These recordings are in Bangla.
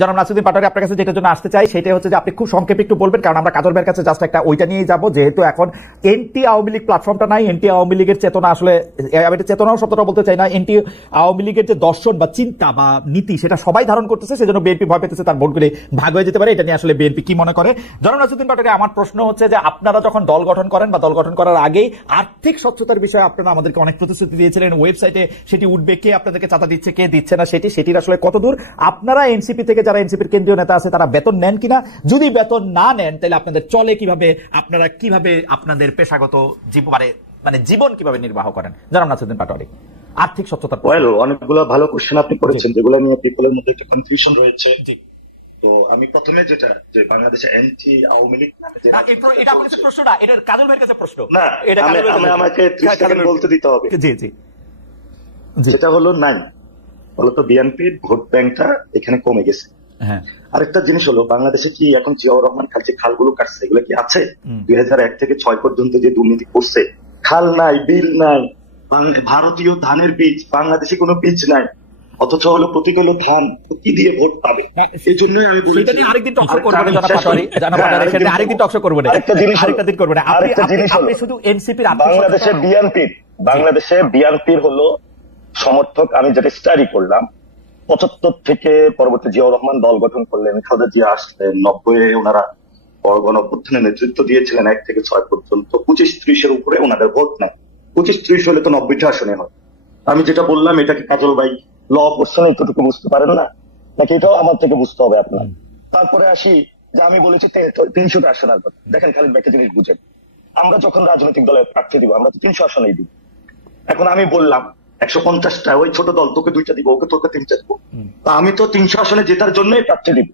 জনাব নাসিরউদ্দিন পাটোয়ারী আপনার কাছে যেটার জন্য আসতে চাই সেটা হচ্ছে যে আপনি খুব সংক্ষেপে একটু বলবেন, কারণ আমরা কাজল ভাইয়ের কাছে জাস্ট একটা ওইটা নিয়েই যাবো, যেহেতু এখন এনটি আওয়ামী লীগ প্ল্যাটফর্মটা নাই। এনটি আওয়ামী লীগের চেতনা আসলে, আমি চেতনাও শব্দটা বলতে চাই না, এনটি আওয়ামী লীগের যে দর্শন বা চিন্তা বা নীতি সেটা সবাই ধারণ করতেছে, সেজন্য বিএনপি ভয় পেতেছে তার ভোটগুলি ভাগ হয়ে যেতে পারে। এটা নিয়ে আসলে বিএনপি কি মনে করে? জনাব নাসিরউদ্দিন পাটোয়ারী, আমার প্রশ্ন হচ্ছে যে আপনারা যখন দল গঠন করেন বা দল গঠন করার আগেই আর্থিক স্বচ্ছতার বিষয়ে আপনারা আমাদেরকে অনেক প্রতিশ্রুতি দিয়েছিলেন, ওয়েবসাইটে সেটি উঠবে, কে আপনাদেরকে চাঁদা দিচ্ছে কে দিচ্ছে না সেটির আসলে কতদূর আপনারা এনসিপি থেকে, যারা এনসিপির কেন্দ্রীয় নেতা আছে তারা বেতন নেন কিনা? যদি বেতন না নেন তাহলে আপনাদের চলে কিভাবে, আপনারা কিভাবে আপনাদের পেশাগত মানে জীবন কিভাবে নির্বাহ করেন? জনাব নাসিরউদ্দিন পাটোয়ারী, আর্থিক স্বচ্ছতা। অনেকগুলো ভালো কোশ্চেন আপনি করেছেন, যেগুলো নিয়ে পিপলের মধ্যে একটা কনফিউশন রয়েছে। তো আমি প্রথমে যেটা, যে বাংলাদেশে এনটি আওয়ামী লীগ নামে এটা আপনার কাছে প্রশ্ন না, এটা কাজল ভাইয়ের কাছে প্রশ্ন না, এটা আমাকে 30 সেকেন্ড বলতে দিতে হবে। জি জি, সেটা হলো নাই বলতো বিএনপির ভোট ব্যাংকটা এখানে কমে গেছে। হ্যাঁ, আরেকটা জিনিস হলো, বাংলাদেশে কি এখন জিয়াউর রহমান খাল যে খালগুলো কাটছে এগুলো কি আছে? 2001 থেকে 6 পর্যন্ত যে দুর্নীতি করছে, খাল নাই, বিল নাই, ভারতীয় ধানের বীজ, বাংলাদেশে কোনো বীজ নাই, অথচ হলো প্রতীক হলো ধান, কি দিয়ে ভোট পাবে? এই জন্যই আমি বলি আরেকদিন টকশো করবো না জনাব পাটোয়ারী, আরেকদিন টকশো করবো না, আরেকটা দিন করবো না। আপনি শুধু এনসিপির, বাংলাদেশে বিএনপির হলো সমর্থক। আমি যেটা স্টাডি করলাম, 75 থেকে পরবর্তী জিয়াউর রহমান দল গঠন করলেন, খালেদা জিয়া আসলেন, 90-এ ওনারা গণঅভ্যুত্থানের নেতৃত্ব দিয়েছিলেন 1 থেকে 6 পর্যন্ত। 25-30-এর উপরে ওনাদের ভোট নাই। 25-30 হলে তো 90টা আসনে হয়। আমি যেটা বললাম, এটাকে কাজল ভাই ল কোশ্চেন এতটুকু বুঝতে পারেন না নাকি? এটাও আমার থেকে বুঝতে হবে আপনার। তারপরে আসি যে আমি বলেছি 300টা আসনের কথা। দেখেন খালিদ ভাই, একটা জিনিস বুঝেন, আমরা যখন রাজনৈতিক দলের প্রার্থী দিব আমরা তো 300 আসনেই দিব। এখন আমি বললাম 150টা, ওই ছোট দল তোকে 2টা দিব, ওকে তোকে 3টা দিব, তা আমি তো 300 আসনে জেতার জন্যই প্রার্থী দিব।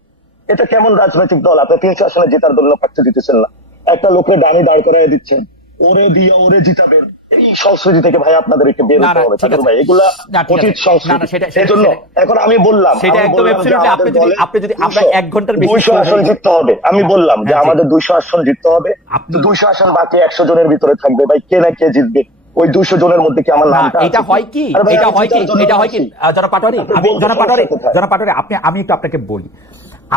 এটা কেমন রাজনৈতিক দল? আপনি 300 আসনে জেতার জন্য প্রার্থী দিতেছেন না, একটা লোকের ডানি দাঁড় করাই দিচ্ছেন, ওরে দিয়ে ওরে জিতাবেন। এই সংস্কৃতি থেকে ভাই আপনাদের একটু বের হতে হবে ভাই, এগুলা অতীত সংস্কৃতি। সেজন্য এখন আমি বললাম সেটা একদম অ্যাবসলিউটলি, আপনি যদি আমরা 1 ঘন্টার বেশি 200 আসন জিততে হবে, আমি বললাম যে আমাদের 200 আসন জিততে হবে। 200 আসন বাকি 100 জনের ভিতরে থাকবে, ভাই কে না কে জিতবে। ওই 200 জনের মধ্যে কি আমার নামটা? এটা হয় কি জনাব পাটোয়ারী, আমি একটু আপনাকে বলি,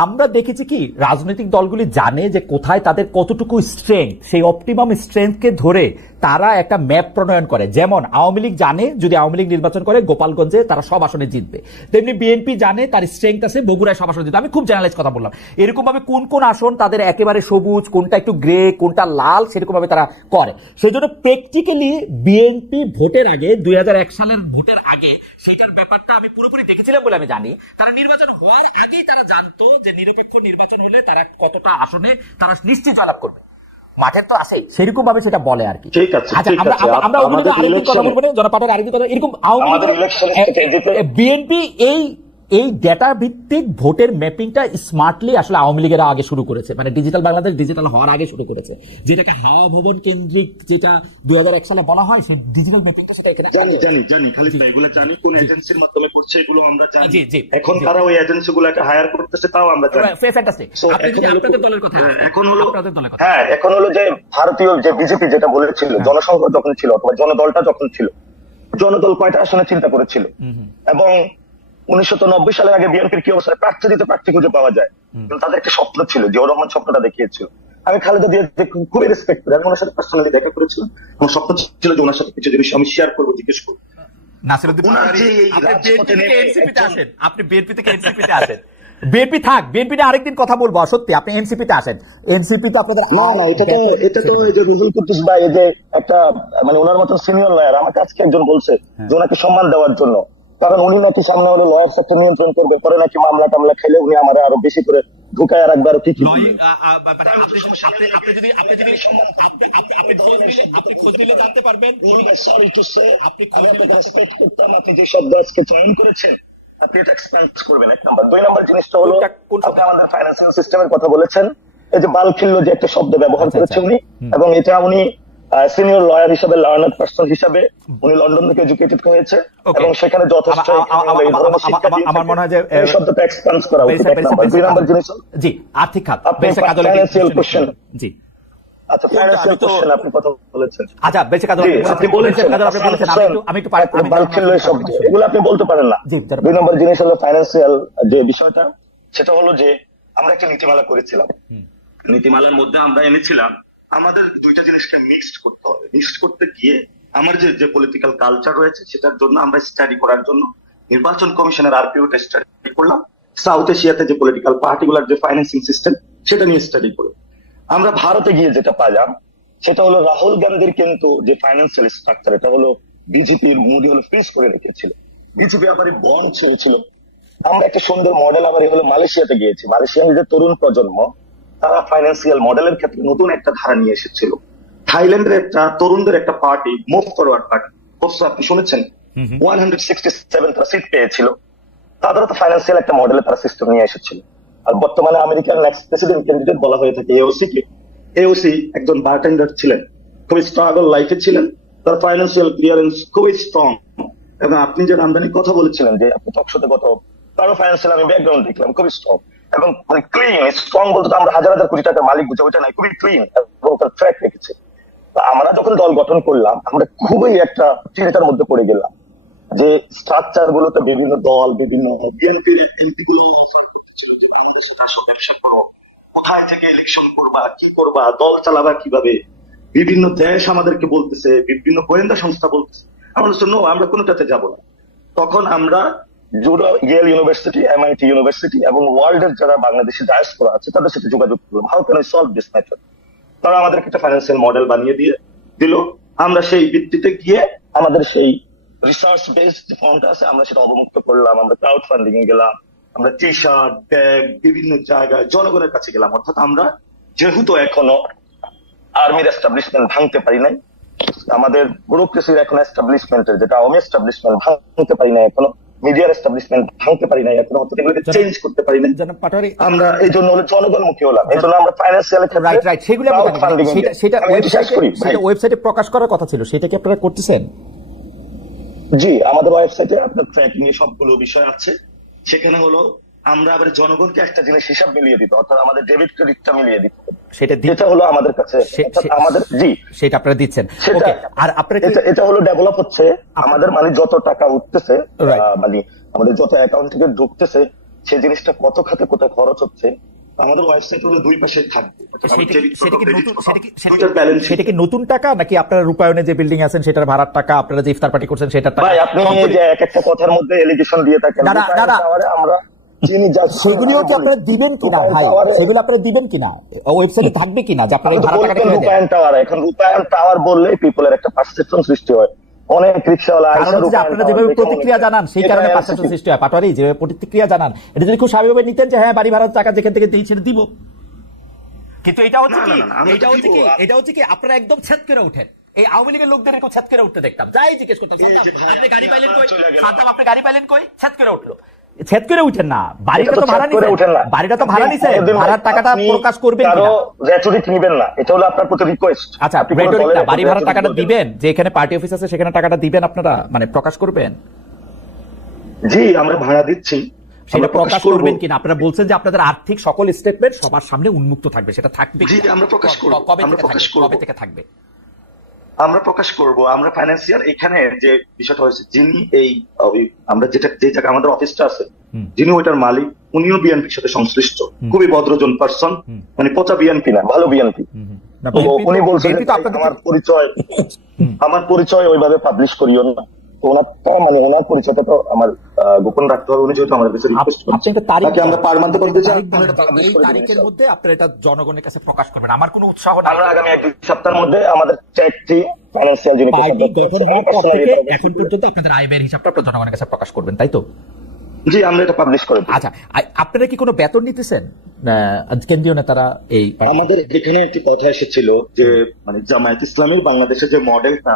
আমরা দেখেছি কি রাজনৈতিক দলগুলি জানে যে কোথায় তাদের কতটুকু স্ট্রেংথ, সেই অপটিমাম স্ট্রেংথকে ধরে তারা একটা ম্যাপ প্রণয়ন করে। যেমন আওয়ামী লীগ জানে যদি আওয়ামী লীগ নির্বাচন করে গোপালগঞ্জে তারা সব আসনে জিতবে, তেমনি বিএনপি জানে তার স্ট্রেংথ আছে বগুড়ায় সব আসনে জিতবে। আমি খুব জেনারেলাইজ কথা বললাম। এরকম ভাবে কোন কোন আসন তাদের একেবারে সবুজ, কোনটা একটু গ্রে, কোনটা লাল, সেরকম ভাবে তারা করে। সেই জন্য প্র্যাকটিক্যালি বিএনপি ভোটের আগে, 2001 সালের ভোটের আগে, সেইটার ব্যাপারটা আমি পুরোপুরি দেখেছিলাম বলে আমি জানি। তারা নির্বাচন হওয়ার আগেই তারা জানতো যে নিরপেক্ষ নির্বাচন হলে তারা কতটা আসনে তারা নিশ্চিত জয়লাভ করবে। মাঠের তো আছে, সেরকম ভাবে সেটা বলে আর কি। ঠিক আছে, আমরা আরেকদিন কথা বলবো না জনপাটের, আরেকদিন কথা। এরকম বিএনপি এই ডেটা ভিত্তিক ভোটের ম্যাপিংটা স্মার্টলি আসলে আওয়ামী লীগের আগে শুরু করেছে, মানে ডিজিটাল বাংলাদেশ ডিজিটাল হওয়ার আগে শুরু করেছে, যেটাকে হাওয়া ভবন কেন্দ্রিক, যেটা 2001 সালে বলা হয়, সেই ডিজিটাল ম্যাপিংটা সেটা এখানে জানি খালিদ ভাই, এগুলো জানি কোন এজেন্সির মাধ্যমে করছে এগুলো আমরা জানি। এখন তারা ওই এজেন্সিগুলোকে হায়ার করতেছে, তাও আমরা জানি। ফ্যান্টাস্টিক। আপনাদের দলের কথা, এখন হলো যে ভারতীয় যে বিজেপি যেটা বলেছিল, জনসংখ্যা যখন ছিল অথবা জনদলটা যখন ছিল, জনদল কয়টা আসনে চিন্তা করেছিল, এবং 1990 সালের আগে বিএনপির কি অবস্থা, প্রার্থী খুঁজে পাওয়া যায়। তাদের একটা স্বপ্ন ছিল, জিয়াউর রহমান স্বপ্নটা দেখিয়েছিল। আমি খালেদা জিয়া খুবই রেসপেক্ট করি, আমি ওনার সাথে পার্সোনালি দেখা করেছিলাম। আমার স্বপ্ন ছিল যে ওনার সাথে কিছু জিনিস আমি শেয়ার করবো, জিজ্ঞেস করবো। নাসিরউদ্দিন আপনি বিএনপি থেকে এনসিপিতে আসেন, বিএনপি থাক, বিএনপি নিয়ে আরেকদিন কথা বলবো। সত্যি আপনি এনসিপিতে আসেন, এনসিপি তো আপনাদের না, এটা তো এই যে রুজুল কুদ্দুস ভাই, এই যে একটা মানে ওনার মতন সিনিয়র লয়ার, আমাকে আজকে একজন বলছে যে ওনাকে সম্মান দেওয়ার জন্য, কারণ উনি নাকি সামনে হলো লয়ার সেক্টর নিয়ন্ত্রণ করবে, পরে নাকি মামলা টামলা খেলে উনি আমার আরো বেশি করে ঢুকায় রাখবে। আরো কি আপনি যে শব্দ আজকে চয়ন করেছেন, আপনি এটা এক্সপ্যান্ড করবেন। 1 নাম্বার। 2 নাম্বার জিনিসটা হলো, আপনি আমাদের ফাইন্যান্সিয়াল সিস্টেমের কথা বলেছেন। এই যে বালখিল্য যে একটা শব্দ ব্যবহার করেছে উনি, এবং এটা উনি সিনিয়র লয়ার হিসেবে, লার্নার পার্সন হিসেবে উনি লন্ডন থেকে এডুকেটেড হয়েছে, এবং সেখানে যথেষ্ট আমার মনে হয় যে শব্দটা এক্সপ্যান্ড করা উচিত। 1 নাম্বার। 2 নাম্বার জিনিস জি আর্থিক খাত, ফাইন্যান্সিয়াল কোশ্চেন। জি আচ্ছা, ফাইন্যান্সিয়াল কোশ্চেন আপনি কথা বলেছেন। আচ্ছা, বেঁচে কাজ আপনি বলেছেন, আমি একটু বালখিল্য শব্দ এগুলো আপনি বলতে পারেন না। 2 নম্বর জিনিস হলো ফাইন্যান্সিয়াল যে বিষয়টা, সেটা হলো যে আমরা একটা নীতিমালা করেছিলাম। নীতিমালার মধ্যে আমরা এনেছিলাম আমাদের দুইটা জিনিসকে মিক্সড করতে হবে। মিক্সড করতে গিয়ে আমার যে পলিটিক্যাল কালচার রয়েছে সেটার জন্য আমরা স্টাডি করার জন্য নির্বাচন কমিশনের আরপিওতে স্টাডি করলাম, সাউথ এশিয়াতে যে পলিটিক্যাল পার্টিগুলার যে ফাইন্যান্সিং সিস্টেম সেটা নিয়ে স্টাডি করি। আমরা ভারতে গিয়ে যেটা পাইলাম সেটা হলো রাহুল গান্ধীর কিন্তু যে ফাইন্যান্সিয়াল স্ট্রাকচার, এটা হলো বিজেপির মোদী হলো ফ্রিজ করে রেখেছিল, বিজেপি আবার বন্ড ছেড়েছিল। আমরা একটা সুন্দর মডেল আবার হলো মালয়েশিয়াতে গিয়েছি। মালয়েশিয়ার যে তরুণ প্রজন্ম তারা ফাইন্যান্সিয়াল মডেলের ক্ষেত্রে নতুন একটা ধারা নিয়ে এসেছিল। থাইল্যান্ডের একটা তরুণদের একটা পার্টি, মুভ ফরওয়ার্ড পার্টি, আপনি শুনেছেন, 167 তারা সিট পেয়েছিল। তাদেরও তো ফাইন্যান্সিয়াল একটা মডেলে তারা সিস্টেম নিয়ে এসেছিল। আর বর্তমানে আমেরিকার নেক্সট প্রেসিডেন্ট ক্যান্ডিডেট বলা হয়ে থাকে এওসি কে। এওসি একজন বারটেন্ডার ছিলেন, খুবই স্ট্রাগল লাইফে ছিলেন, তার ফাইন্যান্সিয়াল ক্লিয়ারেন্স খুবই স্ট্রং। এবং আপনি যে আমদানির কথা বলেছিলেন যে আপনি টকশোতে কত, তারও ফাইন্যান্সিয়াল আমি ব্যাকগ্রাউন্ড দেখলাম খুবই স্ট্রং এবং মানে ক্লিন। স্ট্রং বলতে তো আমরা হাজার হাজার কোটি টাকার মালিক বুঝে ওইটা নাই, খুবই ক্লিন এবং তার ট্র্যাক রেখেছে। আমরা যখন দল গঠন করলাম আমরা খুবই একটা চিন্তার মধ্যে পড়ে গেলাম যে স্ট্রাকচার গুলোতে বিভিন্ন দল, বিভিন্ন বিএনপির এমপি গুলো অফার করতেছিল যে বাংলাদেশে আসো, ব্যবসা করো, কোথায় থেকে ইলেকশন করবা, কি করবা, দল চালাবা কিভাবে। বিভিন্ন দেশ আমাদেরকে বলতেছে, বিভিন্ন গোয়েন্দা সংস্থা বলতেছে। আমরা বলছি নো, আমরা কোনোটাতে যাব না। তখন আমরা ইয়েল ইউনিভার্সিটি, এমআইটি ইউনিভার্সিটি এবং ওয়ার্ল্ডের যারা বাংলাদেশি ডায়াসপোরা আছে তাদের সাথে যোগাযোগ করলাম, how can I solve this matter. তারা আমাদেরকে একটা ফাইন্যান্সিয়াল মডেল বানিয়ে দিয়ে দিল। আমরা সেই ভিত্তিতে গিয়ে আমাদের সেই রিসার্চ বেসড যে ফর্মটা আছে আমরা সেটা অবমুক্ত করলাম। আমরা ক্রাউড ফান্ডিং এ গেলাম, আমরা টি শার্ট, ব্যাগ বিভিন্ন জায়গায় জনগণের কাছে গেলাম। অর্থাৎ আমরা যেহেতু এখনো আর্মির এস্টাবলিশমেন্ট ভাঙতে পারি নাই, আমাদের ব্যুরোক্রেসির এখন এস্টাবলিশমেন্টের যেটা আওয়ামী এস্টাবলিশমেন্ট ভাঙতে পারি নাই এখনো, মিডিয়ার এস্টাবলিশমেন্ট ভাঙতে পারি নাই এখনো, অর্থাৎ এগুলোকে চেঞ্জ করতে পারি নাই। আমরা এই জন্য হলো জনগণমুখী হলাম, এই জন্য আমরা ফাইন্যান্সিয়াল রাইট সেগুলো সেটা ওয়েবসাইটে প্রকাশ করার কথা ছিল, সেটা কি আপনারা করতেছেন? জি, আমাদের ওয়েবসাইটে আপনার ট্র্যাকিং এ সবগুলো বিষয় আছে। সেখানে হলো আমরা আবার জনগণকে একটা জিনিস হিসাব মিলিয়ে দিত, অর্থাৎ আমাদের ডেবিট ক্রেডিটটা মিলিয়ে দিত, সেটা হলো আমাদের কাছে আমাদের। জি, সেটা আপনারা দিচ্ছেন। আর আপনারা এটা হলো ডেভেলপ হচ্ছে আমাদের, মানে যত টাকা উঠতেছে, মানে আমাদের যত অ্যাকাউন্ট থেকে ঢুকতেছে সেই জিনিসটা কত খাতে কোথায় খরচ হচ্ছে আমাদের ওয়েবসাইট হলো দুই পাশে থাকবে। সেটা কি নতুন টাকা নাকি আপনারা রূপায়ণে যে বিল্ডিং আছেন সেটার ভাড়ার টাকা, আপনারা যে ইফতার পার্টি করছেন সেটার টাকা? ভাই আপনি যে এক একটা কথার মধ্যে এলিগেশন দিয়ে থাকেন, আমরা সেগুলিও কি আপনারা দিবেন কিনা ভাই? সেগুলো আপনারা দিবেন কিনা, ওয়েবসাইটে থাকবে কিনা যে আপনারা ভাড়া টাকাটা দিয়ে দেন? রূপায়ণ টাওয়ার, এখন রূপায়ণ টাওয়ার বললে পিপলের একটা পারসেপশন সৃষ্টি হয়। অনেক রিকশাওয়ালা আপনারা যেভাবে প্রতিক্রিয়া জানান সেই কারণে পারসেপশন সৃষ্টি হয়। পাটোয়ারি যেভাবে প্রতিক্রিয়া জানান, এটা যদি খুব স্বাভাবিকভাবে নিতেন যে হ্যাঁ বাড়ি ভাড়ার টাকা যেখান থেকে দিই সেটা দিব, কিন্তু এটা হচ্ছে কি আপনারা একদম ছেদ করে ওঠেন। এই আওয়ামী লীগের লোকদের এরকম ছেদ করে উঠতে দেখতাম, যাই জিজ্ঞেস করতাম আপনি গাড়ি পাইলেন কই, আপনি গাড়ি পাইলেন কই, ছেদ করে উঠলো। ছেদ করে উঠেন না, বাড়িটা তো ভাড়া নিছেন, বাড়িটা তো ভাড়া নিছেন, ভাড়ার টাকাটা প্রকাশ করবেন কিনা, রেটরিক নেবেন না, এটা হলো আপনার প্রতি রিকোয়েস্ট। আচ্ছা, রেটরিক না, বাড়ি ভাড়ার টাকাটা দিবেন, যে এখানে পার্টি অফিস আছে সেখানে টাকাটা দিবেন আপনারা, মানে প্রকাশ করবেন। জি, আমরা ভাড়া দিচ্ছি, সেটা প্রকাশ করবেন কিনা? আপনারা বলছেন যে আপনাদের আর্থিক সকল স্টেটমেন্ট সবার সামনে উন্মুক্ত থাকবে, সেটা থাকবে? জি, আমরা প্রকাশ করব। কবে থেকে থাকবে? আমরা প্রকাশ করব। আমরা ফাইন্যান্সিয়াল এখানে যে বিষয়টা হয়েছে, যিনি এই আমরা যে জায়গায় আমাদের অফিসটা আছে, যিনি ওইটার মালিক, উনিও বিএনপির সাথে সংশ্লিষ্ট, খুবই ভদ্রজন পার্সন, মানে পচা বিএনপি না, ভালো বিএনপি। উনি বলছেন আমার পরিচয় ওইভাবে পাবলিশ করিও না, মানে ওনার পরিচয়টা তো আমার গোপন রাখতে হবে। উনি যেহেতু আমাদের কাছে রিকোয়েস্ট করছেন তাকে আমরা পারমানেন্ট করতে চাই, এই তারিখের মধ্যে আপনারা এটা জনগণের কাছে প্রকাশ করবেন। আমার কোনো উৎসাহ না, আমরা আগামী 1-2 সপ্তাহের মধ্যে আমাদের চ্যাটটি ফাইন্যান্সিয়াল জিনিস এখন পর্যন্ত আপনাদের আয় ব্যয়ের হিসাবটা আপনারা জনগণের কাছে প্রকাশ করবেন, তাই তো? জি, আমরা এটা পাবলিশ করে দিই। আচ্ছা, আপনারা কি কোনো বেতন নিতেছেন কেন্দ্রীয় নেতারা? এই আমাদের এখানে একটি কথা এসেছিল যে মানে জামায়াত ইসলামীর বাংলাদেশের যে মডেলটা,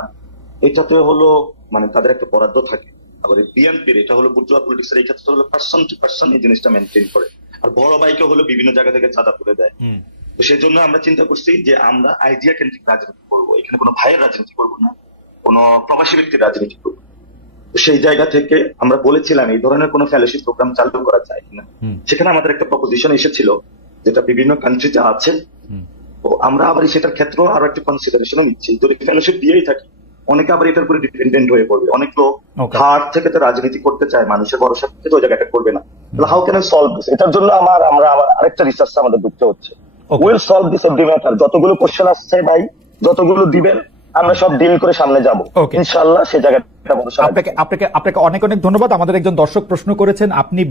এটাতে হলো মানে তাদের একটা বরাদ্দ থাকে, আবার বিএনপির এটা হলো বুর্জোয়া পলিটিক্স এর এই ক্ষেত্রে হলো পার্সন টু পার্সন এই জিনিসটা মেনটেন করে, আর বড় ভাইকে হলো বিভিন্ন জায়গা থেকে চাঁদা তুলে দেয়। তো সেই জন্য আমরা চিন্তা করছি যে আমরা আইডিয়া কেন্দ্রিক রাজনীতি করবো, এখানে কোনো ভাইয়ের রাজনীতি করবো না, কোনো প্রবাসী ব্যক্তির রাজনীতি করবো। সেই জায়গা থেকে আমরা বলেছিলাম এই ধরনের কোনো ফেলোশিপ প্রোগ্রাম চালু করা যায় কিনা। সেখানে আমাদের একটা প্রপোজিশন এসেছিল যেটা বিভিন্ন কান্ট্রিতে আছে, তো আমরা আবার সেটার ক্ষেত্রে আরো একটা কনসিডারেশন নিচ্ছি। যদি ফেলোশিপ দিয়েই থাকি, অনেকে আবার এটার উপরে ডিপেন্ডেন্ট হয়ে পড়বে। অনেক লোক হার্ট থেকে তো রাজনীতি করতে চায়, মানুষের ভরসা থেকে তো ওই জায়গাটা করবে না। How can I solve this? এটার জন্য আমরা আরেকটা রিসার্চ আমাদের ঢুকতে হচ্ছে। Okay. Will solve this every matter. যতগুলো কোশ্চেন আসছে ভাই, যতগুলো দিবেন আমরা সব ডিল করে সামনে যাব Okay. ইনশাআল্লাহ। সে জায়গাটা ভরসা রাখি। আপনাকে অনেক অনেক ধন্যবাদ। আমাদের একজন দর্শক প্রশ্ন করেছেন, আপনি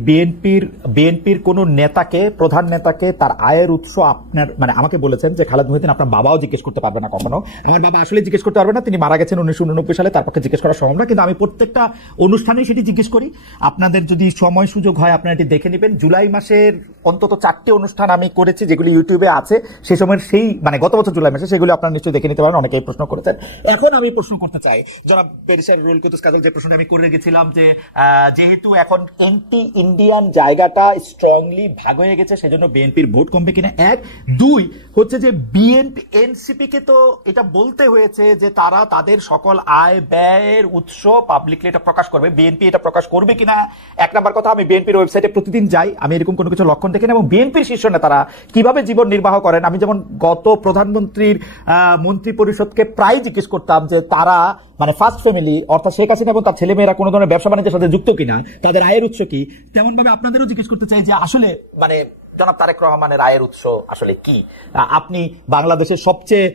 বিএনপির কোন নেতাকে, প্রধান নেতাকে তার আয়ের উৎস আপনার মানে আমাকে বলেছেন যে খালেদ মহিউদ্দিন আপনার বাবাও জিজ্ঞেস করতে পারবে না কখনো। আমার বাবা আসলে জিজ্ঞেস করতে পারবে না, তিনি মারা গেছেন 1989 সালে, তার পক্ষে জিজ্ঞেস করা সম্ভব না। কিন্তু আমি প্রত্যেকটা অনুষ্ঠানেই সেটি জিজ্ঞেস করি। আপনাদের যদি সময় সুযোগ হয় আপনারা এটি দেখে নেবেন। জুলাই মাসের অন্তত 4টে অনুষ্ঠান আমি করেছি যেগুলি ইউটিউবে আছে, সেই সময়ের সেই মানে গত বছর জুলাই মাসে, সেগুলো আপনারা নিশ্চয়ই দেখে নিতে পারেন। অনেকেই প্রশ্ন করেছেন। এখন আমি প্রশ্ন করতে চাই, যারা পেরিসার রুল কুতুস কাজল, যে প্রশ্ন আমি করে রেখেছিলাম যে যেহেতু এখন এন্টি ইন্ডিয়ান জায়গাটা স্ট্রংলি ভাগ হয়ে গেছে, সেজন্য বিএনপির ভোট কমবে কিনা, এক। দুই হচ্ছে যে বিএনপি এনসিপি কে তো এটা বলতে হয়েছে যে তারা তাদের সকল আয় ব্যয়ের উৎস পাবলিকলি এটা প্রকাশ করবে, বিএনপি এটা প্রকাশ করবে কিনা। এক নাম্বার কথা, আমি বিএনপির ওয়েবসাইটে প্রতিদিন যাই, আমি এরকম কোনো কিছু লক্ষণ দেখি না। এবং বিএনপির শীর্ষ নেতারা কিভাবে জীবন নির্বাহ করেন, আমি যেমন গত প্রধানমন্ত্রীর মন্ত্রী পরিষদকে প্রায় জিজ্ঞেস করতাম যে তারা মানে ফার্স্ট ফ্যামিলি অর্থাৎ শেখ হাসিনা এবং তার ছেলেমেয়েরা কোনো ধরনের ব্যবসা বাণিজ্যের সাথে যুক্ত কিনা, তাদের আয়ের উৎস কি, তেমন ভাবে আপনাদেরও জিজ্ঞেস করতে চাই যে আসলে মানে জনাব তারেক রহমানের আয়ের উৎস আসলে কি। আপনি বাংলাদেশের সবচেয়ে,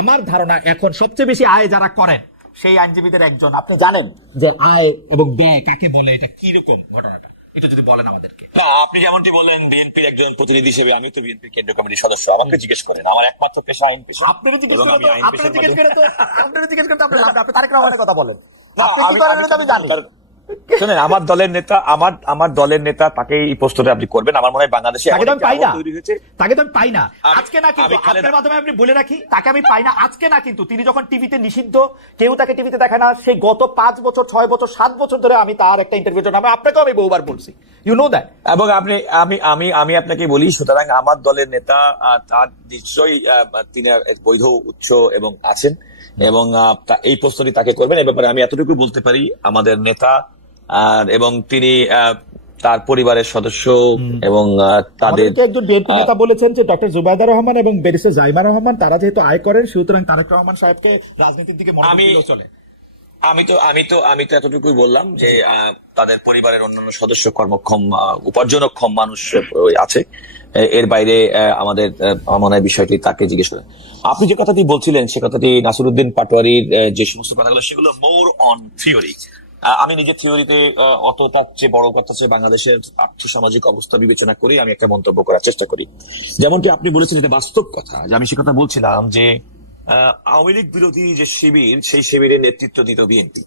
আমার ধারণা এখন সবচেয়ে বেশি আয় যারা করেন সেই আইনজীবীদের একজন, আপনি জানেন যে আয় এবং ব্যয় কাকে বলে, এটা কিরকম ঘটনাটা, এটা যদি বলেন আমাদেরকে। আপনি যেমনটি বললেন বিএনপির একজন প্রতিনিধি হিসেবে আমি তো বিএনপির কেন্দ্রীয় কমিটির সদস্য, আমাকে জিজ্ঞেস করেন। আমার একমাত্র পেশা আইন পেশা। আপনারা জিজ্ঞেস এবং করেন আমি তো, আইন পেশার আপনারা জিজ্ঞেস করতে আপনার লাভ নেই। আপনি তারেক রহমানের কথা বলেন। না, আপনি কি করেন এটা আমি জানি। শোনেন, আমার দলের নেতা তাকে এই প্রশ্নটা আপনি করবেন। আমার মনে হয় বাংলাদেশে তাকে তো আমি পাই না, তৈরি হয়েছে, তাকে তো আমি পাই না আজকে না, কিন্তু আমি আপনার মাধ্যমে আপনি বলে রাখি, তাকে আমি পাই না আজকে না, কিন্তু তিনি যখন টিভিতে নিষিদ্ধ, কেউ তাকে টিভিতে দেখে না, সেই গত 5 বছর 6 বছর 7 বছর ধরে আমি তার একটা ইন্টারভিউ জন্য আপনাকেও আমি বহুবার বলছি, ইউ নো দ্যাট। এবং আমি আপনাকে বলি, সুতরাং আমার দলের নেতা তার নিশ্চয়ই তিনি বৈধ উৎস এবং আছেন, এবং এই প্রশ্নটি তাকে করবেন। এ ব্যাপারে আমি এতটুকু বলতে পারি, আমাদের নেতা এবং তিনি তার পরিবারের সদস্য এবং তাদের একজন বিএনপি নেতা বলেছেন যে ডক্টর জুবাইদা রহমান এবং ব্যারিস্টার জাইমা রহমান তারা যেহেতু আয় করেন, সুতরাং তারেক রহমান সাহেবকে রাজনীতির দিকে মনোযোগ দিলেও চলে। আমি তো এতটুকুই বললাম যে তাদের পরিবারের অন্যান্য সদস্য কর্মক্ষম, উপার্জনক্ষম মানুষ আছে। এর বাইরে আমাদের মনে হয় বিষয়টি তাকে জিজ্ঞেস করেন। আপনি যে কথাটি বলছিলেন সে কথাটি নাসিরউদ্দিন পাটোয়ারির যে সমস্ত কথাগুলো, সেগুলো মোর অন থিওরি। আমি নিজের থিওরিতে অত তার চেয়ে বড় কথা হচ্ছে বাংলাদেশের আর্থসামাজিক অবস্থা বিবেচনা করে আমি একটা মন্তব্য করার চেষ্টা করি। যেমনটি আপনি বলেছেন, এটা বাস্তব কথা, যে আমি সে কথা বলছিলাম যে আওয়ামী লীগ বিরোধী যে শিবির, সেই শিবিরের নেতৃত্ব দিত বিএনপি।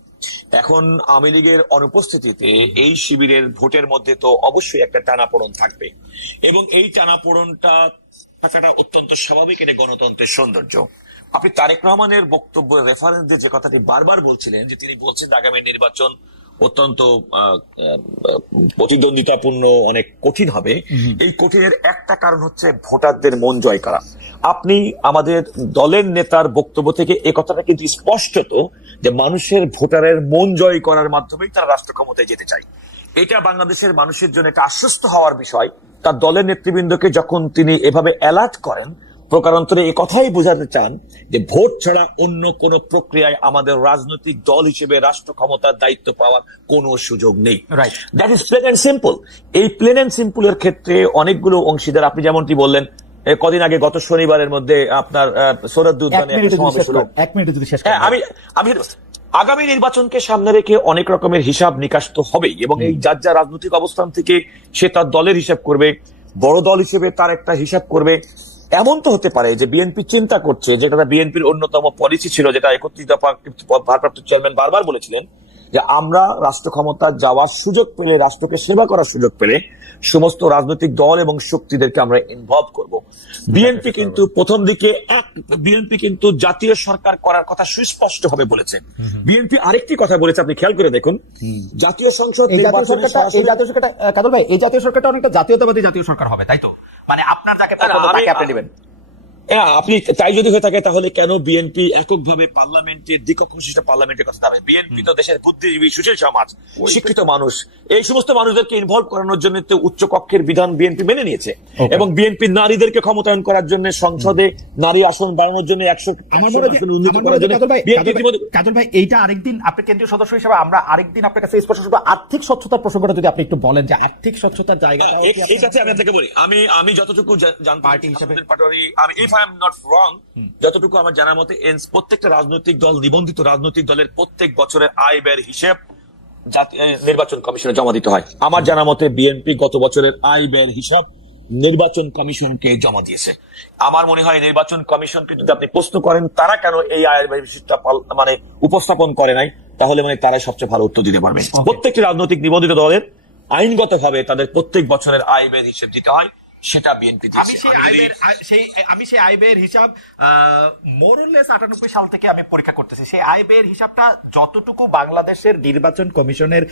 এখন আওয়ামী লীগের অনুপস্থিতিতে এই শিবিরের ভোটের মধ্যে তো অবশ্যই একটা টানাপোড়েন থাকবে, এবং এই টানাপোড়েনটা থাকাটা অত্যন্ত স্বাভাবিক, এটা গণতন্ত্রের সৌন্দর্য। আপনি তারেক রহমানের বক্তব্য রেফারেন্স দিয়ে যে কথাটি বারবার বলছিলেন, যে তিনি বলছেন আগামী নির্বাচন অত্যন্ত প্রতিদ্বন্দ্বিতাপূর্ণ, অনেক কঠিন হবে। এই কঠিনের একটা কারণ হচ্ছে ভোটারদের মন জয় করা। আপনি আমাদের দলের নেতার বক্তব্য থেকে এ কথাটা কিন্তু স্পষ্টত যে মানুষের ভোটারের মন জয় করার মাধ্যমেই তারা রাষ্ট্র ক্ষমতায় যেতে চায়। এটা বাংলাদেশের মানুষের জন্য একটা আশ্বস্ত হওয়ার বিষয়। তার দলের নেতৃবৃন্দকে যখন তিনি এভাবে অ্যালার্ট করেন, প্রকারান্তরে এই কথাই বোঝাতে চান যে ভোট ছাড়া অন্য কোন প্রক্রিয়ায় আমাদের রাজনৈতিক দল হিসেবে রাষ্ট্র ক্ষমতার দায়িত্ব পাওয়ার কোনো সুযোগ নেই। That is plain and simple. এই প্লেন এন্ড সিম্পলের ক্ষেত্রে অনেকগুলো অংশীদার, আপনি যেমনটি বললেন, কদিন আগে গত শনিবারের মধ্যে আপনার সৌরদ্দ উদ্যানে সমাবেশ হলো। আমি আগামী নির্বাচনকে সামনে রেখে অনেক রকমের হিসাব নিকাশ তো হবেই, এবং এই যার যা রাজনৈতিক অবস্থান থেকে সে তার দলের হিসাব করবে, বড় দল হিসেবে তার একটা হিসাব করবে। এমন তো হতে পারে যে বিএনপি চিন্তা করছে, যেটা বিএনপির অন্যতম পলিসি ছিল, যেটা 31 দফা ভারপ্রাপ্ত চেয়ারম্যান বারবার বলেছিলেন, যে আমরা রাষ্ট্র ক্ষমতা যাওয়ার সুযোগ পেলে, রাষ্ট্রকে সেবা করার সুযোগ পেলে সমস্ত রাজনৈতিক দল এবং শক্তিদেরকে আমরা ইনভলভ করব। বিএনপি কিন্তু প্রথম দিকে জাতীয় সরকার করার কথা সুস্পষ্ট ভাবে বলেছে। বিএনপি আরেকটি কথা বলেছে, আপনি খেয়াল করে দেখুন, জাতীয় সংসদ এই জাতীয় সরকারটা কাদর ভাই, এই জাতীয় সরকারটা অনেকটা জাতীয়তাবাদী জাতীয় সরকার হবে, তাই তো? মানে আপনার যাকে পছন্দ তাকে আপনি নেবেন। হ্যাঁ, আপনি তাই যদি হয়ে থাকে তাহলে কেন বিএনপি এককভাবে পার্লামেন্টের দ্বিকক্ষ বিশিষ্ট পার্লামেন্টের কথা দাঁড়ায়? বিএনপি তো দেশের বুদ্ধিজীবী সুশীল সমাজ, শিক্ষিত মানুষ, এই সমস্ত মানুষদেরকে ইনভলভ করানোর জন্য তো উচ্চ কক্ষের বিধান বিএনপি মেনে নিয়েছে এবং বিএনপি নারীদেরকে ক্ষমতায়ন করার জন্য, সংসদে নারী আসন বাড়ানোর জন্য 100 আসন উন্নীত করার জন্য কাজল ভাই এইটা আরেকদিন আপনি কেন্দ্রীয় সদস্য হিসেবে আমরা আরেকদিন আপনার কাছে স্পষ্ট শুনবো। আর্থিক স্বচ্ছতার প্রসঙ্গটা যদি আপনি একটু বলেন যে আর্থিক স্বচ্ছতার জায়গাটা এই সাথে আমি আপনাকে বলি, আমি যতটুকু পার্টি হিসেবে আমি if I am not wrong, যতটুকু আমার জানার মতে প্রত্যেকটা রাজনৈতিক দল, নিবন্ধিত রাজনৈতিক দলের প্রত্যেক বছরের আয় ব্যয়ের হিসেব নির্বাচন কমিশনে জমা দিতে হয়। আমার জানা মতে বিএনপি গত বছরের আয় ব্যয়ের হিসাব নির্বাচন কমিশনকে জমা দিয়েছে। আমার মনে হয় নির্বাচন কমিশনকে যদি আপনি প্রশ্ন করেন তারা কেন এই আয়ের ব্যয়ের হিসাবটা মানে উপস্থাপন করে নাই, তাহলে মানে তারাই সবচেয়ে ভালো উত্তর দিতে পারবে। প্রত্যেকটি রাজনৈতিক নিবন্ধিত দলের আইনগতভাবে তাদের প্রত্যেক বছরের আয় ব্যয়ের হিসেব দিতে হয়, সেটা বিএনপি আমি সেই আয় ব্যয়ের হিসাব মোরলেস 98 সাল থেকে আমি পরীক্ষা করতেছি। সেই আয় ব্যয়ের হিসাবটা যতটুকু বাংলাদেশের নির্বাচন কমিশনের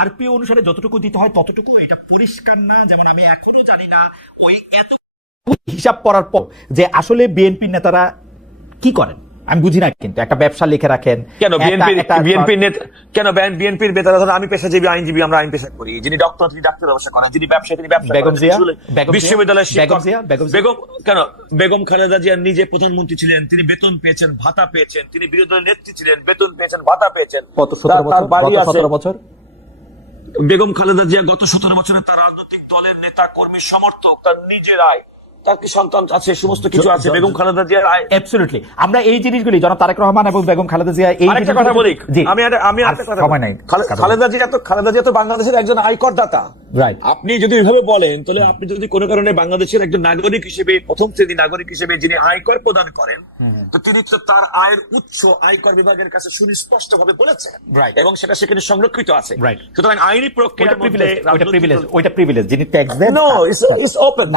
আরপি অনুসারে যতটুকু দিতে হয় ততটুকু এটা পরিষ্কার না। যেমন আমি এখনো জানি না ওই এত হিসাব করার পর যে আসলে বিএনপি নেতারা কি করেন আমি বুঝি না, কিন্তু একটা ব্যবসা লিখে রাখেন কেন বিএনপির বেতার, আমি পেশাজীবী আইনজীবী, আমরা আইন পেশা করি, যিনি ডক্টর তিনি ডাক্তার ব্যবসা করেন, যিনি ব্যবসায়ী তিনি ব্যবসা বেগম জিয়া, বিশ্ববিদ্যালয়ের বেগম জিয়া, বেগম খালেদা জিয়া নিজে প্রধানমন্ত্রী ছিলেন, তিনি বেতন পেয়েছেন, ভাতা পেয়েছেন, তিনি বিরোধী দলের নেত্রী ছিলেন, বেতন পেয়েছেন, ভাতা পেয়েছেন। কত 17 বছর বেগম খালেদা জিয়া গত 17 বছরে তার রাজনৈতিক দলের নেতা কর্মী সমর্থক, তার নিজের আয়, তার কি সন্তান আছে, সমস্ত কিছু আছে। বেগম খালেদা জিয়ার আয় অ্যাবসলিউটলি আমরা এই জিনিসগুলি জনাব তারেক রহমান এবং বেগম খালেদা জিয়া এই আরেকটা কথা বলি, আমি একটা কথা সময় নাই। খালেদা জিয়া তো বাংলাদেশের একজন আয়করদাতা। রাইট, আপনি যদি এইভাবে বলেন তাহলে আপনি যদি কোনো কারণে বাংলাদেশের একজন নাগরিক হিসেবে, প্রথম শ্রেণী নাগরিক হিসেবে যিনি আয়কর প্রদান করেন, তো তিনি তো তার আয়ের উৎস আয়কর বিভাগের কাছে সুস্পষ্ট ভাবে বলেছেন এবং সেটা সেখানে সংরক্ষিত আছে। সুতরাং আইনি প্রক্রিয়ার মধ্যে ওইটা প্রিভিলেজ যিনি ট্যাক্স দেন, নো ইটস ওপেন,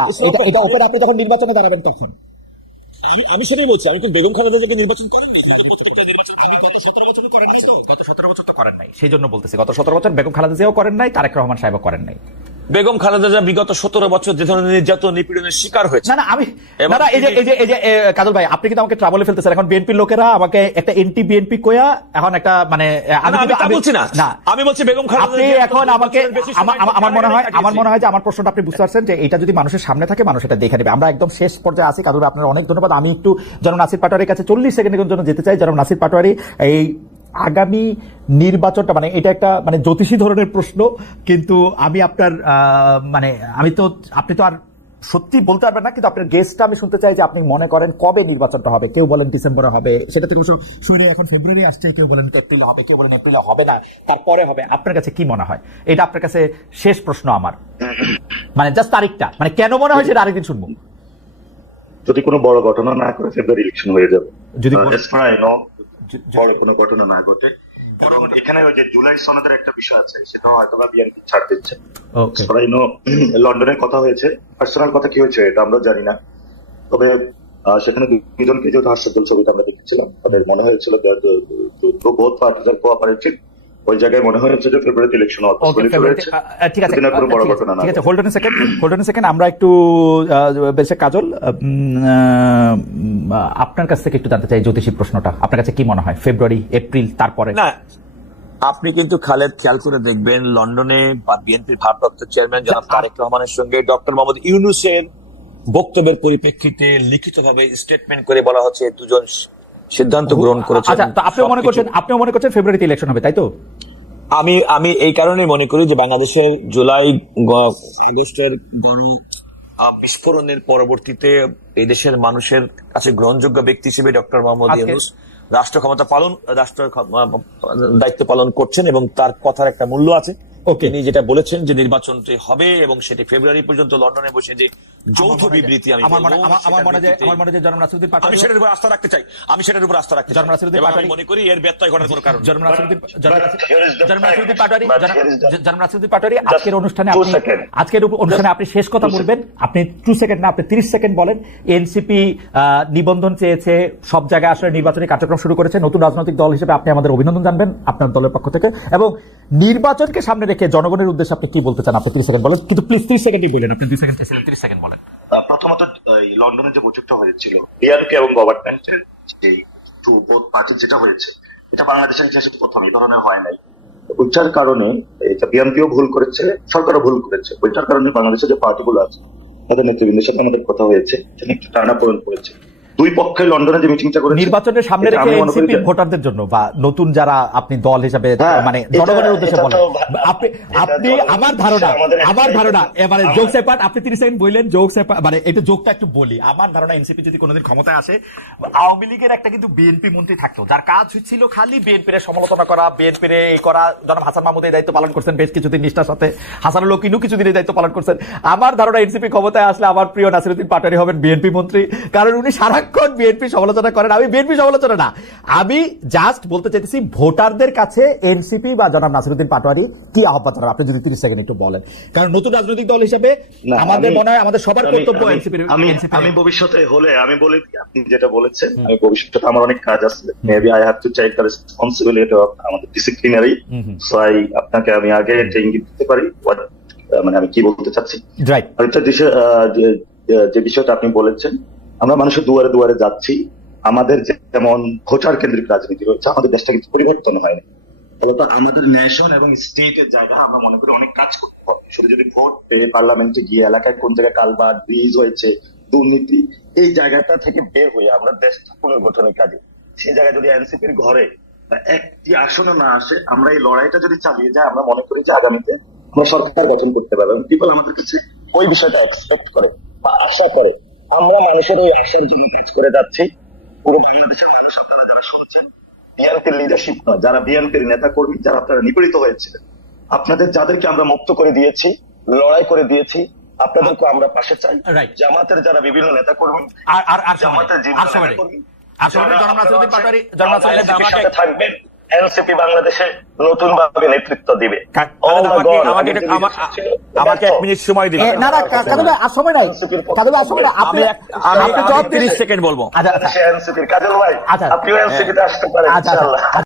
এটা ওপেন। আপনি যখন নির্বাচনে দাঁড়াবেন তখন আমি সেটাই বলছি, আমি কিন্তু বেগম খালেদা জিয়াকে নির্বাচন করেননি, গত 17 বছর তো করেন নাই, সেই জন্য বলতেছি গত 17 বছর বেগম খালেদা জিয়াও করেন নাই, তারেক রহমান সাহেবও করেন নাই। বেগম খালেদা জিয়া বিগত 17 বছর যে ধরনের নির্যাতন নিপীড়নের শিকার হয়েছে। এই যে কাজল ভাই আপনি কিন্তু আমাকে ট্রাবলে ফেলতেছেন। এখন বিএনপির লোকেরা আমাকে একটা এনটি বিএনপি কোয়া এখন একটা মানে আমি বলছি না, আমি বলছি বেগম খালেদা আপনি এখন আমাকে আমার মনে হয় যে আমার প্রশ্নটা আপনি বুঝতে পারছেন যে এটা যদি মানুষের সামনে থাকে মানুষ এটা দেখে নেবে। আমরা একদম শেষ পর্যায়ে আছি। কাজল ভাই আপনার অনেক ধন্যবাদ। আমি একটু জনাব নাসির পাটোয়ারির কাছে 40 সেকেন্ডের জন্য যেতে চাই। জনাব নাসির পাটোয়ারি, এই আগামী নির্বাচনটা মানে এটা একটা মানে জ্যোতিষী ধরনের প্রশ্ন, কিন্তু আমি আপনার মানে আপনি তো আর সত্যি বলতে পারবেন না, কিন্তু আপনার গেস্টটা আমি শুনতে চাই যে আপনি মনে করেন কবে নির্বাচনটা হবে। কেউ বলেন ডিসেম্বরে হবে, সেটা থেকে শুনে এখন ফেব্রুয়ারি আসছে, কেউ বলেন এপ্রিলে হবে, কেউ বলেন এপ্রিলে হবে না, তারপরে হবে। আপনার কাছে কি মনে হয়? এটা আপনার কাছে শেষ প্রশ্ন আমার, মানে জাস্ট তারিখটা মানে কেন মনে হয় সেটা আরেকদিন শুনবো। যদি কোনো বড় ঘটনা না করে ফেব্রুয়ারি ইলেকশন হয়ে যাবে, যদি বড় কোনো ঘটনা না ঘটে। বরং এখানে যে জুলাই সনদের একটা বিষয় আছে, সেটা হয়তো বা বিএনপি ছাড় দিচ্ছে। লন্ডনের কথা হয়েছে, পার্সোনাল কথা কি হয়েছে এটা আমরা জানি না, তবে সেখানে দুজনকে যেহেতু হাস্যজ্জ্বল ছবিটা আমরা দেখেছিলাম, তাদের মনে হয়েছিল বোথ পার্টিজ আর কোঅপারেটিভ, ওই জায়গায় মনে হয়েছে যে ফেব্রুয়ারিতে ইলেকশন হওয়ার পসিবিলিটি রয়েছে। ঠিক আছে, কোনো বড় ঘটনা না। ঠিক আছে, হোল্ড অন এ সেকেন্ড আমরা একটু বেশি কাজল আপনার কাছ থেকে একটু জানতে চাই জ্যোতিষী প্রশ্নটা। আপনার কাছে কি মনে হয় ফেব্রুয়ারি, এপ্রিল, তারপরে? না, আপনি কিন্তু খালেদ খেয়াল করে দেখবেন লন্ডনে বিএনপির ভারপ্রাপ্ত চেয়ারম্যান জনাব তারেক রহমানের সঙ্গে ডক্টর মোহাম্মদ ইউনূসের বক্তব্যের পরিপ্রেক্ষিতে লিখিতভাবে স্টেটমেন্ট করে বলা হচ্ছে দুজন সিদ্ধান্ত গ্রহণ করেছেন। আচ্ছা, তো আপনিও মনে করছেন ফেব্রুয়ারিতে ইলেকশন হবে, তাই তো? আমি এই কারণে মনে করি যে বাংলাদেশের জুলাই আগস্টের গণ বিস্ফোরণের পরবর্তীতে এই দেশের মানুষের কাছে গ্রহণযোগ্য ব্যক্তি হিসেবে ডক্টর মোহাম্মদ ইউনূস রাষ্ট্র দায়িত্ব পালন করছেন এবং তার কথার একটা মূল্য আছে। তিনি যেটা বলেছেন যে নির্বাচনটি হবে এবং সেটি ফেব্রুয়ারি পর্যন্ত লন্ডনে বসে যে যৌথ বিবৃতি, আমি সেটার উপর আস্থা রাখতে চাই। আমি মনে করি এর ব্যত্যয় ঘটার কোনো কারণ। আজকের অনুষ্ঠানে আপনি শেষ কথা বলবেন, আপনি 2 সেকেন্ড না, আপনি 30 সেকেন্ড বলেন। এনসিপি নিবন্ধন চেয়েছে, সব জায়গায় আসলে নির্বাচনী কার্যক্রম শুরু করেছে। নতুন রাজনৈতিক দল হিসেবে আপনি আমাদের অভিনন্দন জানবেন আপনার দলের পক্ষ থেকে, এবং নির্বাচনকে সামনে রেখে জনগণের উদ্দেশ্যে আপনি কি বলতে চান? আপনি 30 সেকেন্ড বলেন, কিন্তু প্লিজ 30 সেকেন্ডই বলেন। আপনি 2 সেকেন্ড 30 সেকেন্ড বলেন। প্রথমত এই লন্ডনে যে বৈঠকটা হয়েছিল বিএনপি এবং গভর্নমেন্টের এই বোধ পার্টির যেটা হয়েছে, এটা বাংলাদেশের ইতিহাসে প্রথম এই ধরনের হয় নাই। ওইটার কারণে এটা বিএনপিও ভুল করেছে, সরকারও ভুল করেছে। ওইটার কারণে বাংলাদেশের যে পার্টিগুলো আছে তাদের নেতৃবৃন্দের সাথে আমাদের কথা হয়েছে, সেটা একটু টানাপোড়েন করেছে। দুই পক্ষে লন্ডনে যে মিটিংটা করেছে নির্বাচনের সামনে এটা রেখে আমি মনে করি এনসিপি যে- ভোটারদের জন্য বা নতুন যারা আপনি দল হিসাবে হ্যাঁ, মানে এটা- জনগণের উদ্দেশ্যে এটা বলেন, তো আপনি আপনি জনগণের আমার উদ্দেশ্যে ধারণা আমাদের আমার একটা- ধারণা এবারে আমরা- জোকস এপার্ট, আপনি 30 সেকেন্ড বললেন জোকস এপার্ট, মানে এটা জোকটা একটু বলি। আমার ধারণা এনসিপি যদি কোনোদিন ক্ষমতায় আসে, আওয়ামী লীগের একটা কিন্তু বিএনপি মন্ত্রী থাকতো যার কাজ ছিল খালি বিএনপির সমালোচনা করা, বিএনপির এই করা। জনাব হাসান মাহমুদ এই দায়িত্ব পালন করছেন বেশ কিছুদিন নিষ্ঠার সাথে, হাসানুল হকিনু কিছুদিন এই দায়িত্ব পালন করছেন। আমার ধারণা এনসিপি ক্ষমতায় আসলে আমার প্রিয় নাসিরউদ্দিন পাটোয়ারি হবেন বিএনপি মন্ত্রী, কারণ উনি সারাক্ষণ বিএনপি সমালোচনা করেন। আমি বিএনপি সমালোচনা না, আমি জাস্ট বলতে চাইতেছি ভোটারদের কাছে এনসিপি বা জনাব নাসিরউদ্দিন পাটোয়ারি কি আহ্বান জানান, আপনি যদি 30 সেকেন্ড একটু বলেন। কারণ নতুন রাজনৈতিক দল হিসেবে না, আমাদের আমি- মনে হয় আমাদের সবার কর্তব্য আমি- এনসিপির আমি ভবিষ্যতে হলে আমি বলি কি, আপনি যেটা বলেছেন, আমি ভবিষ্যতে আমার অনেক কাজ আছে, maybe I have to take the responsibility of আমাদের ডিসিপ্লিনারি। সো আপনাকে আমি আগে এটা ইঙ্গিত দিতে পারি মানে আমি কি বলতে চাচ্ছি। রাইট। আরেকটা বিষয়, যে বিষয়টা আপনি বলেছেন, আমরা মানুষের দুয়ারে দুয়ারে যাচ্ছি। আমাদের যেমন ভোটার কেন্দ্রিক রাজনীতি রয়েছে, আমাদের দেশটা কিন্তু পরিবর্তন হয়নি। ফলত আমাদের ন্যাশন এবং স্টেটের জায়গা আমরা মনে করি অনেক কাজ করতে হবে। শুধু যদি ভোট পেয়ে পার্লামেন্টে গিয়ে এলাকায় কোন জায়গায় কালভার্ট, ব্রিজ হয়েছে, দুর্নীতি, এই জায়গাটা থেকে বের হয়ে আমরা দেশটা পুনর্গঠনের কাজে, সেই জায়গায় যদি এনসিপির ঘরে বা একটি আসনও না আসে, আমরা এই লড়াইটা যদি চালিয়ে যাই, আমরা মনে করি যে আগামীতে আমরা সরকার গঠন করতে পারবো। এবং পিপল আমাদের কাছে ওই বিষয়টা এক্সপেক্ট করে বা আশা করে। আমরা মানুষের ওই আশার জন্য কাজ করে যাচ্ছি। পুরো বাংলাদেশের মানুষ, আপনারা যারা শুনছেন, বিএনপির লিডারশিপ নয়, যারা বিএনপির নেতা কর্মী, যারা আপনারা নিপীড়িত হয়েছিলেন, আপনাদের যাদেরকে আমরা মুক্ত করে দিয়েছি, লড়াই করে দিয়েছি, আপনাদেরকে আমরা পাশে চাই। Right. জামাতের যারা বিভিন্ন নেতা কর্মী, আর জামাতের জনাব নাসিরউদ্দিন পাটোয়ারি, জনাব নাসিরউদ্দিন এনসিপির সাথে থাকবেন। এনসিপি বাংলাদেশে নতুন ভাবে নেতৃত্ব দিবে। আমাকে 1 মিনিট সময় দিবেন। না না কাদু ভাই আর সময় নাই, কাদু ভাই আর সময় নাই, আপনি আমি আপনি জবাব 30 সেকেন্ড বলবো। আচ্ছা এনসিপির কাজল ভাই, আচ্ছা। আপনিও এনসিপিতে আসতে পারেন আচ্ছা ইনশাআল্লাহ।